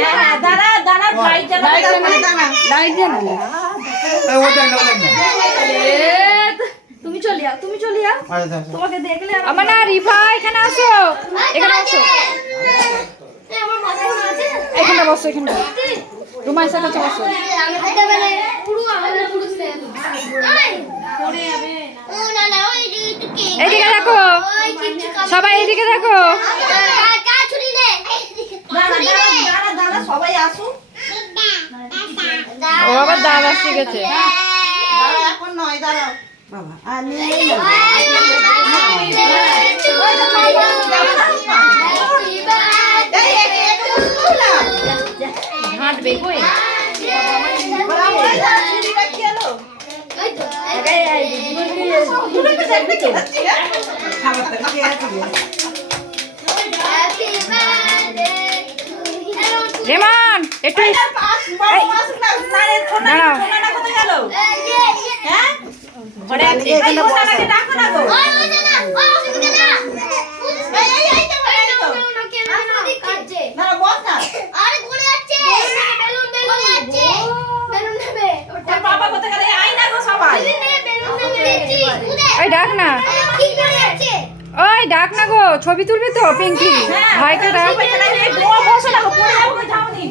হ্যাঁ দাঁড়া দাঁড়া লাইট জ্বালা লাইট জ্বালা তুমি চলে যাও তোমাকে দেখলে আমার না রিফা এখানে আসো এখানে আসো এখানে বসো এখানে তোমার সাথে বসো এইদিকে দেখো সবাই এইদিকে দেখো সবাই আসুন ও আবার দাদা শিখেছে এখন নয় দাঁড়াও বাবা হাঁটবে কই রেমান একটু ডাক না ওই ডাক না গো ছবি তুলবি তো পিঙ্কি ভাইকে ডাক